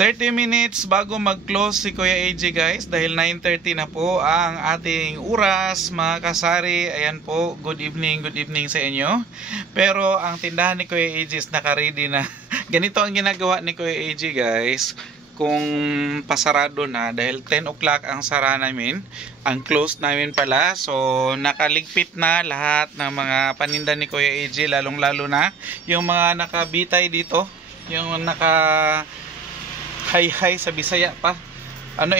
30 minutes bago mag-close si Kuya AJ guys, dahil 9:30 na po ang ating oras mga kasari. Ayan po, good evening sa inyo. Pero ang tindahan ni Kuya AJ is naka-ready na. Ganito ang ginagawa ni Kuya AJ guys kung pasarado na, dahil 10 o'clock ang sara namin, ang close namin pala. So nakaligpit na lahat ng mga paninda ni Kuya AJ, lalong lalo na yung mga nakabitay dito, yung naka hay sa Bisaya pa. Ano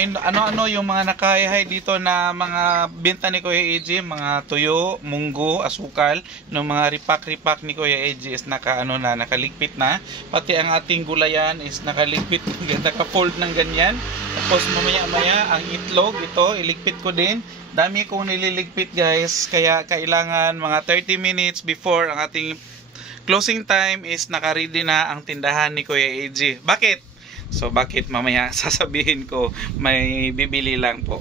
yung mga nakahay dito na mga benta ni Kuya AJ, mga tuyo, munggo, asukal, ng mga ripak ni Kuya AJ is nakaligpit na. Pati ang ating gulayan is nakaligpit, naka-fold ng ganyan. Tapos mamaya ang itlog, ito iligpit ko din. Dami kong nililigpit guys, kaya kailangan mga 30 minutes before ang ating closing time is naka-ready na ang tindahan ni Kuya AJ. Bakit? So bakit mamaya sasabihin ko, may bibili lang po.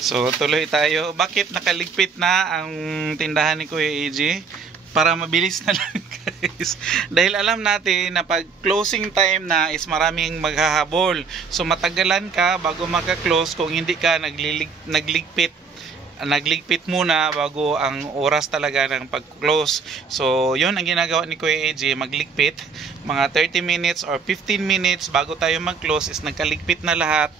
So tuloy tayo. Bakit nakaligpit na ang tindahan ni Kuya AJ? Para mabilis na lang guys. Dahil alam natin na pag closing time na is maraming maghahabol. So matagalan ka bago maka-close kung hindi ka nagligpit muna bago ang oras talaga ng pag-close. So yun ang ginagawa ni Kuya AJ, magligpit mga 30 minutes or 15 minutes bago tayo mag-close is nagkaligpit na lahat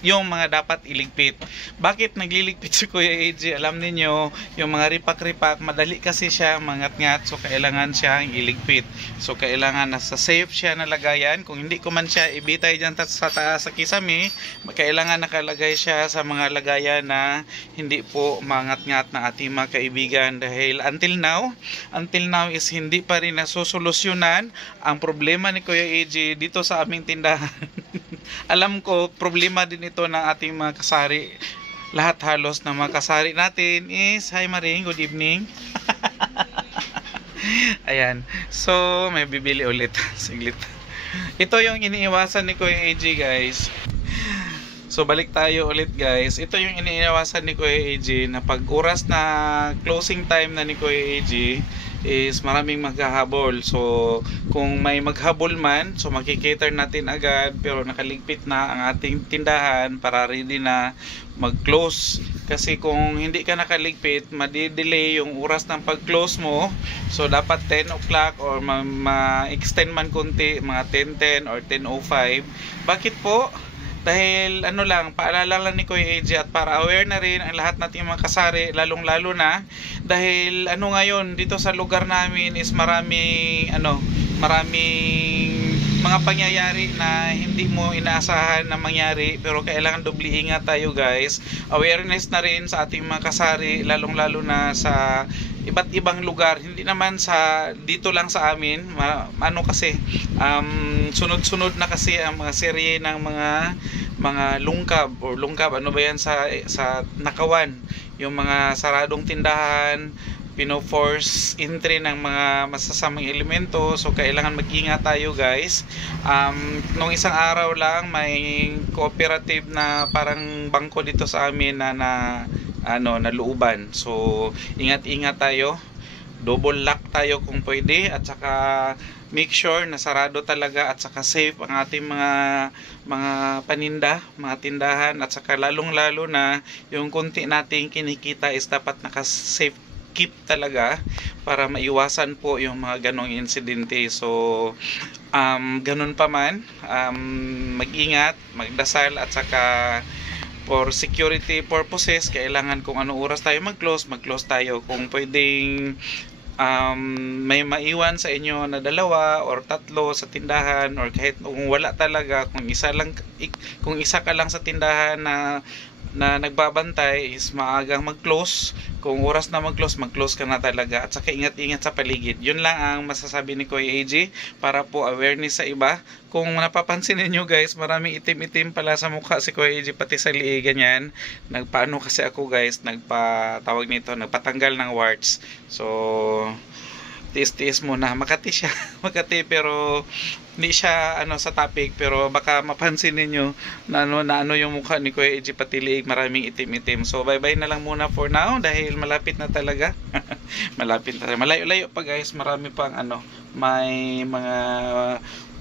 yung mga dapat iligpit. Bakit nagliligpit si Kuya AJ? Alam niyo, yung mga ripak madali kasi siya mangat-ngat, so kailangan siya iligpit. So kailangan nasa safe siya na lagayan. Kung hindi ko man siya ibitay dyan sa taas sa kisame, kailangan nakalagay siya sa mga lagayan na hindi po mangat-ngat na ating mga kaibigan. Dahil until now is hindi pa rin nasusolusyonan ang problema ni Kuya AJ dito sa aming tindahan. Alam ko, problema din ito ng ating mga kasari. Lahat halos ng mga kasari natin is, hi Maring, good evening. Ayan. So, may bibili ulit. Siglit. Ito yung iniiwasan ni Kuya AJ guys. So, balik tayo ulit guys. Ito yung iniiwasan ni Kuya AJ na pag oras na closing time na ni Kuya AJ is maraming maghahabol. So kung may maghabol man, so makikater natin agad, pero nakaligpit na ang ating tindahan para ready na mag-close. Kasi kung hindi ka nakaligpit, madi-delay yung oras ng pag-close mo. So dapat 10 o'clock or ma-extend man konti, mga 10:10 or 10:05. Bakit po? Dahil paalala lang ni Kuya AJ at para aware na rin ang lahat nating mga kasari, lalong lalo na dahil ngayon dito sa lugar namin is maraming mga pangyayari na hindi mo inaasahan na mangyari, pero kailangan doble ingat tayo guys. Awareness na rin sa ating mga kasari, lalong lalo na sa iba't ibang lugar, hindi naman dito lang sa amin. Sunod-sunod na kasi ang mga serye ng mga lungkab sa nakawan, yung mga saradong tindahan, pino-force entry ng mga masasamang elemento. So kailangan mag-ingat tayo guys. Nung isang araw lang may cooperative na parang bangko dito sa amin na looban. So ingat-ingat tayo, double lock tayo kung pwede, at saka make sure na sarado talaga at saka safe ang ating mga paninda, mga tindahan, at saka lalong-lalo na yung konti nating kinikita is dapat naka-safe keep talaga para maiwasan po yung mga ganong insidente. So ganun pa man, mag-ingat, magdasal, at saka for security purposes, kailangan kung anong oras tayo mag-close tayo. Kung pwedeng may maiwan sa inyo na 2 or 3 sa tindahan, or kahit kung wala talaga, kung isa ka lang sa tindahan na nagbabantay, is maagang mag-close. Kung oras na mag-close ka na talaga, at saka ingat-ingat sa paligid. Yun lang ang masasabi ni Kuya AJ para po awareness sa iba. Kung napapansin niyo guys, maraming itim-itim pala sa mukha si Kuya AJ, pati sa liig ganyan. Kasi ako guys, nagpatanggal ng warts. So tiis-tiis muna. Makati siya. Makati, pero hindi siya sa topic, pero baka mapansin niyo na yung mukha ni Kuya AJ, pati liig, maraming itim-itim. So bye-bye na lang muna for now dahil malapit na talaga. Malapit na. Malayo-layo pa guys. Marami pang may mga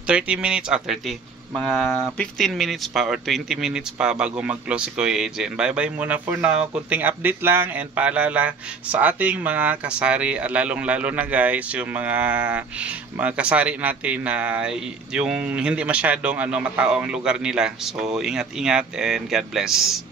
30 minutes, mga 15 minutes pa or 20 minutes pa bago mag-close si Kuya Agent. Bye bye muna for now. Kunting update lang and paalala sa ating mga kasari, lalong lalo na guys yung mga kasari natin na yung hindi masyadong matao ang lugar nila. So ingat-ingat and God bless.